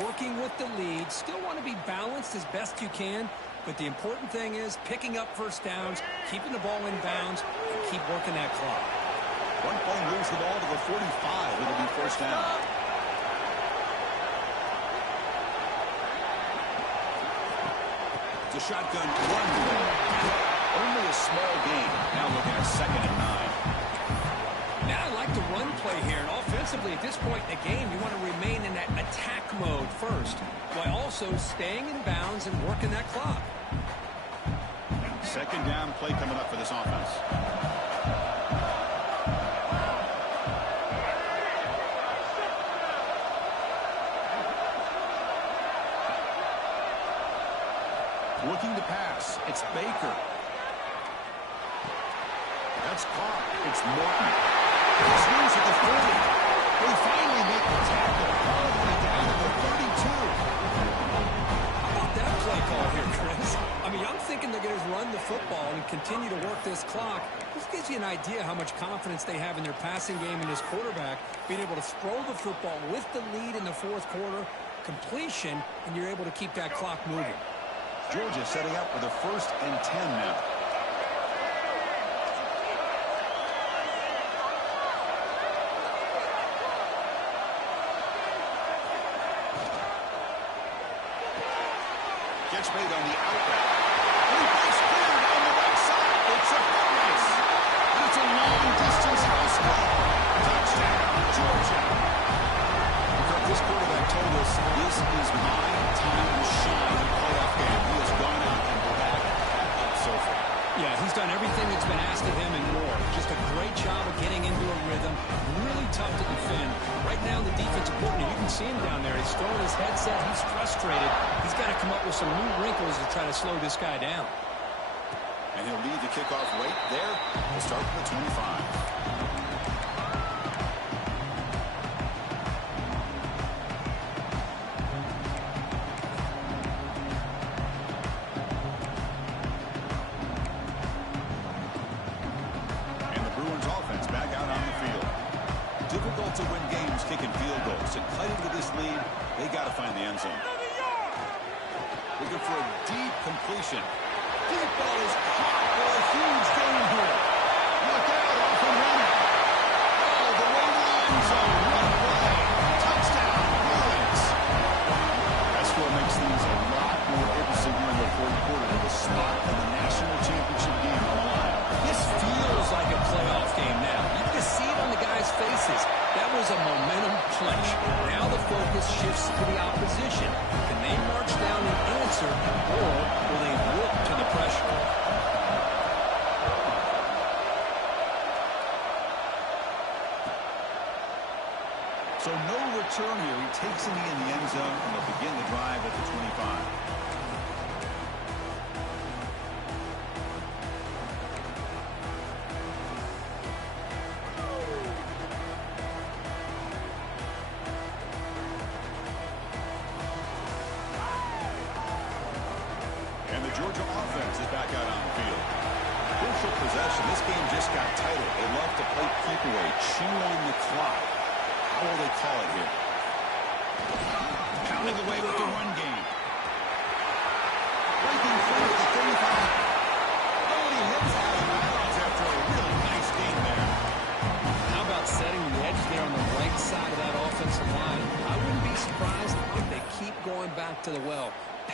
working with the lead. Still want to be balanced as best you can. But the important thing is picking up first downs, keeping the ball in bounds, and keep working that clock. One play moves the ball to the 45. It'll be first down. It's a shotgun run play. Only a small gain. Now looking at 2nd and 9. Now I like the run play here. And offensively, at this point in the game, you want to remain in that attack mode first, while also staying in bounds and working that clock. 2nd down play coming up for this offense. Looking to pass. It's Baker. That's caught. It's Morton. This moves at the 40. They finally make the tackle all the way down to the 32. How about that play call here, Chris? I mean, I'm thinking they're going to run the football and continue to work this clock. This gives you an idea how much confidence they have in their passing game and this quarterback, being able to throw the football with the lead in the 4th quarter, completion, and you're able to keep that clock moving. Georgia setting up for the 1st and 10 now. Gets made on the outlet. And he breaks clear down the right side. It's a foot race. And it's a long-distance house call. Touchdown, Georgia. Because this quarterback told us this is my time to shine in the playoff game. He has gone out and backed that up so far. Yeah, he's done everything that's been asked of him and more. Just a great job of getting into a rhythm. Really tough to defend. Right now, the defensive coordinator, you can see him down there. He's throwing his headset. He's frustrated. He's got to come up with some new wrinkles to try to slow this guy down. And he'll lead the kickoff right there. We'll start from the 25. Difficult to win games kicking field goals. And cut into this lead, they got to find the end zone. Looking for a deep completion. Deep ball is caught for a huge gain here. Look out, off and running. All the way to the end zone. What a play. Touchdown, Bruins. That score makes things a lot more interesting here in the fourth quarter with a spot in the national championship game on the line. This feels like a playoff game now. You can see it on the guys' faces. That was a momentum clinch. Now the focus shifts to the opposition. Can they march down and answer, or will they wilt to the pressure? So no return here. He takes it in the end zone, and they'll begin the drive at the 25. Georgia offense is back out on the field. Crucial possession. This game just got tighter. They love to play keep away, chew on the clock. How will they call it here? Pounding away with the run game. Breaking free at the 35. Oh, he hits out of bounds after a really nice game there. How about setting the edge there on the right side of that offensive line? I wouldn't be surprised if they keep going back to the well.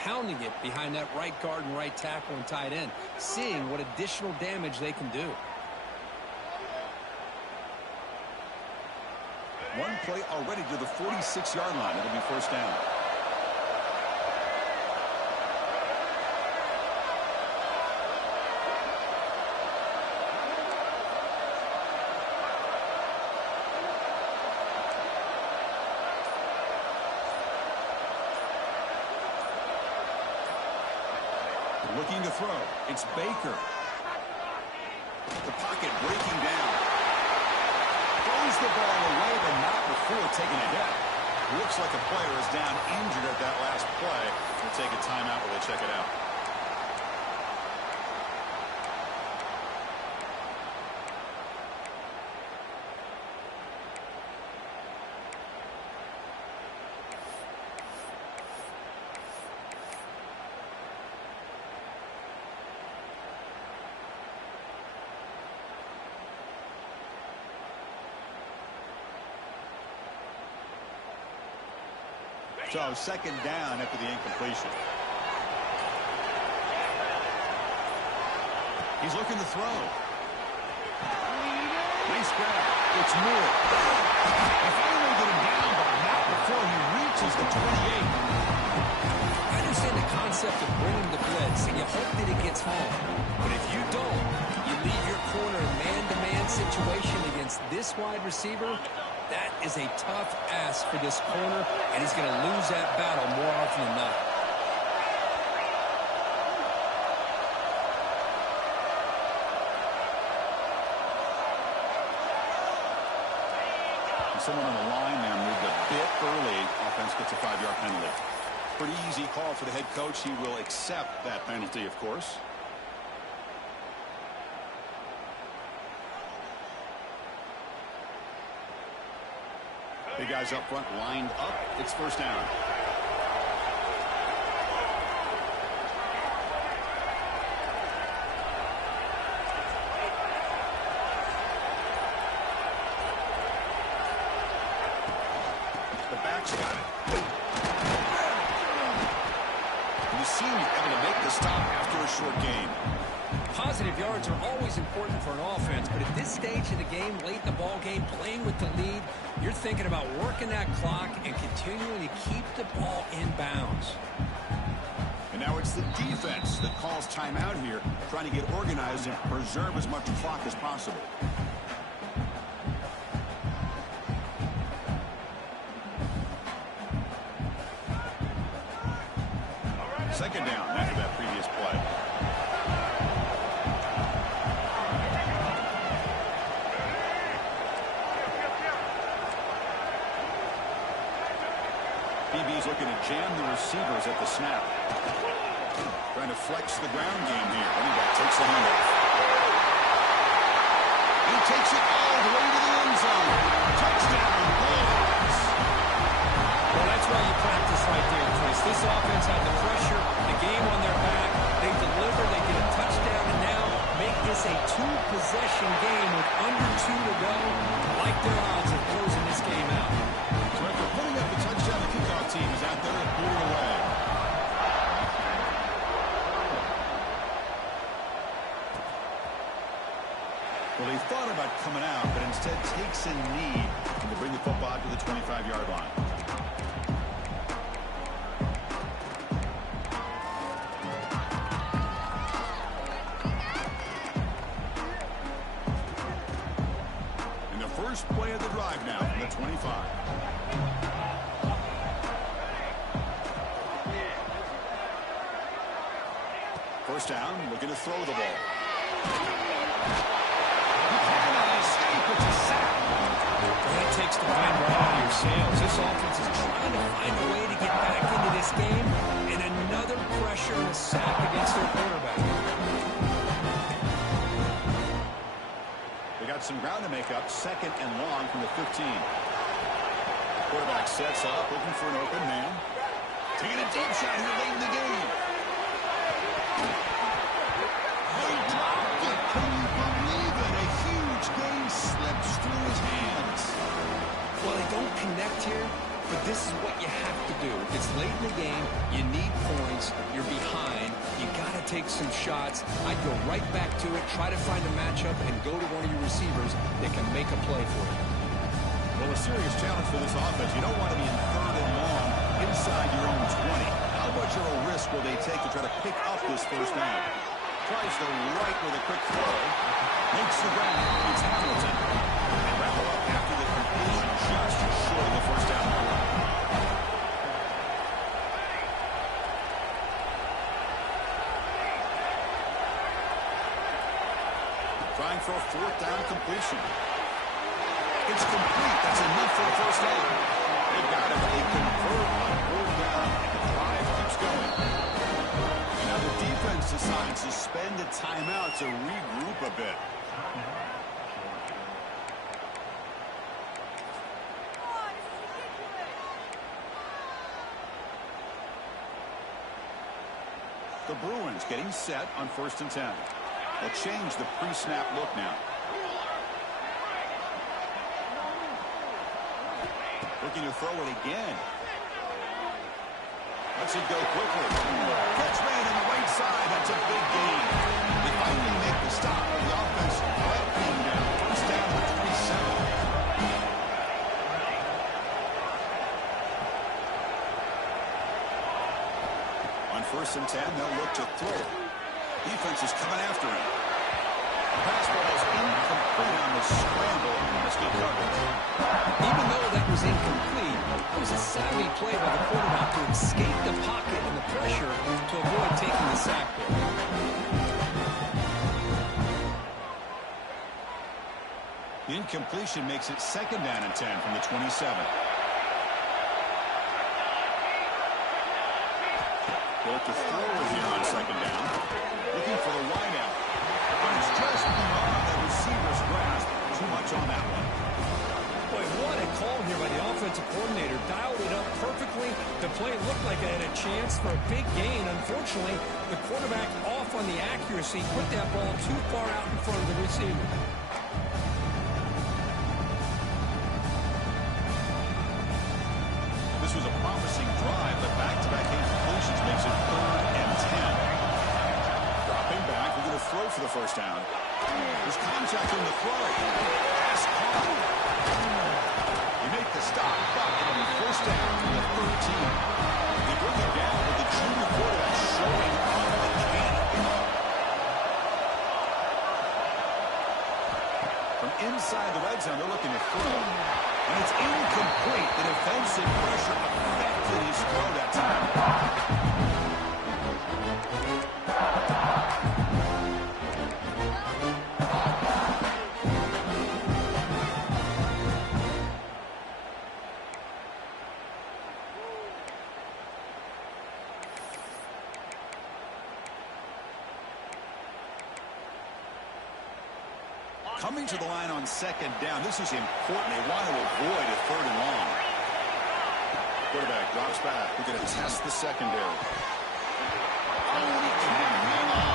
Pounding it behind that right guard and right tackle and tight end, seeing what additional damage they can do. One play already to the 46-yard line. It'll be first down. Looking to throw. It's Baker. The pocket breaking down. Throws the ball away, but not before taking a hit. Looks like a player is down injured at that last play. We'll take a timeout while they check it out. So second down after the incompletion. He's looking to throw. Nice grab. It's Moore. They finally get him down, but not before he reaches the 28. I understand the concept of bringing the blitz, and you hope that it gets home. But if you don't, you leave your corner in man-to-man situation against this wide receiver. That is a tough ask for this corner, and he's going to lose that battle more often than not. Someone on the line there moved a bit early. Offense gets a 5-yard penalty. Pretty easy call for the head coach. He will accept that penalty, of course. Big guys up front lined up. It's first down. The back's got it. And the senior able to make the stop after a short game. Positive yards are always important for an offense, but at this stage of the game, late in the ball game, playing with the lead, you're thinking about working that clock and continuing to keep the ball in bounds. And now it's the defense that calls timeout here, trying to get organized and preserve as much clock as possible. Second down after that previous play. looking to jam the receivers at the snap. Trying to flex the ground game here. Running back takes the handoff. He takes it all the way to the end zone. Touchdown, Bulldogs. Well, that's why you practice right there, Chris. This offense had the pressure, the game on their back. They deliver, they get a touchdown, and now make this a two-possession game with under 2 to go. I like their odds of closing this game out. So after putting up the touchdown, the kickoff team is out there and blew it away. Well, he thought about coming out, but instead takes a knee to bring the football to the 25-yard line. And the first play of the drive now from the 25. First down, looking to throw the ball. That takes the wind right out of your sails. This offense is trying to find a way to get back into this game, and another pressure and a sack against their quarterback. They got some ground to make up, second and long from the 15. Quarterback sets up, looking for an open man. Taking a deep shot here late in the game. They dropped it. Can you believe it? A huge gain slips through his hands. Well, they don't connect here, but this is what you have to do. It's late in the game. You need points. You're behind. You got to take some shots. I'd go right back to it, try to find a matchup, and go to one of your receivers that can make a play for you. Well, a serious challenge for this offense. You don't want to be in third and long inside your own 20. How much of a risk will they take to try to pick up this first down? Tries to right with a quick throw. Makes the ground. It's Hamilton. They wrap up after the completion just short of the first down. Trying for a fourth down completion. It's complete. That's enough for a first down. They've got it. They convert on fourth down. The drive keeps going. And now the defense decides to spend a timeout to regroup a bit. The Bruins getting set on 1st and 10. They'll change the pre-snap look now. Looking to throw it again. Lets it go quickly. Catch man on the right side. That's a big gain. They finally make the stop. The offense right being down. First down to 27. On 1st and 10, they'll look to throw. Defense is coming after him. The pass ball is incomplete on the scramble. Risky coverage. Even though that was incomplete, it was a savvy play by the quarterback to escape the pocket and the pressure to avoid taking the sack there. The incompletion makes it 2nd down and 10 from the 27. Built to throw it here on 2nd down. Looking for the wideout. But it's just beyond the receiver's grasp. Too much on that one. Boy, what a call here by the offensive coordinator. Dialed it up perfectly. The play looked like it had a chance for a big gain. Unfortunately, the quarterback off on the accuracy, put that ball too far out in front of the receiver. This was a promising drive, but back-to-back incompletions makes it 3rd and 10. Dropping back, we're going to throw for the first down. There's contact on the throw. Pass caught. They make the stop, but it'll be first down from the 13. They bring it down with the junior quarterback showing up the cannon. From inside the red zone, they're looking to throw. And it's incomplete. The defensive pressure affected his throw that time. Coming to the line on second down. This is important. They want to avoid a third and long. Quarterback drops back. We're going to test the secondary. Oh, he can't hang on.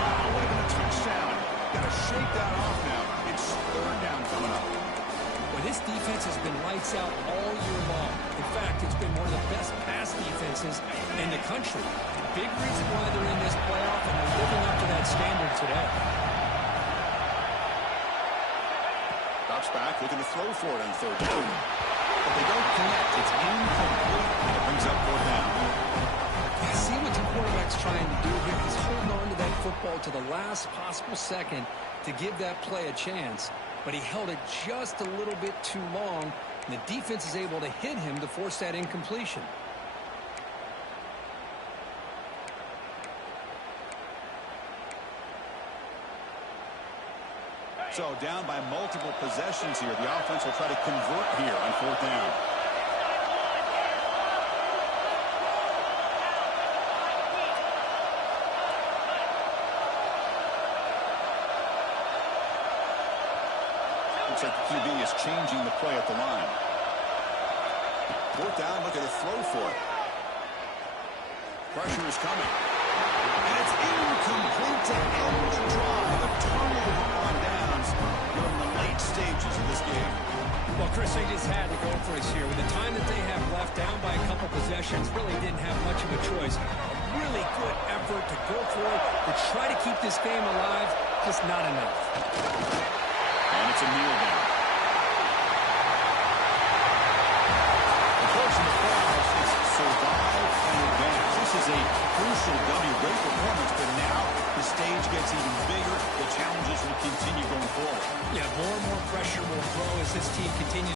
Wow, what a touchdown. Got to shake that off now. It's third down coming up. Well, this defense has been lights out all year long. In fact, it's been one of the best pass defenses in the country. Big reason why they're in this playoff, and they're living up to that standard today. Drops back, looking to throw for it on third down. But they don't connect. It's incomplete, and it brings up fourth down. I see what the quarterback's trying to do here. He's holding on to that football to the last possible second to give that play a chance. But he held it just a little bit too long, and the defense is able to hit him to force that incompletion. So down by multiple possessions here. The offense will try to convert here on fourth down. Looks like the QB is changing the play at the line. Fourth down, looking to throw for it. Pressure is coming. And it's incomplete to end the drive. A turnover on downs during the late stages of this game. Well, Chris, they just had to go for it here. With the time that they have left, down by a couple possessions, really didn't have much of a choice. A really good effort to go for it, to try to keep this game alive, just not enough. And it's a kneel down. The coach in the playoffs is survive and advance. This is a crucial W. Great performance, but now the stage gets even bigger. The challenges will continue going forward. Yeah, more and more pressure will grow as this team continues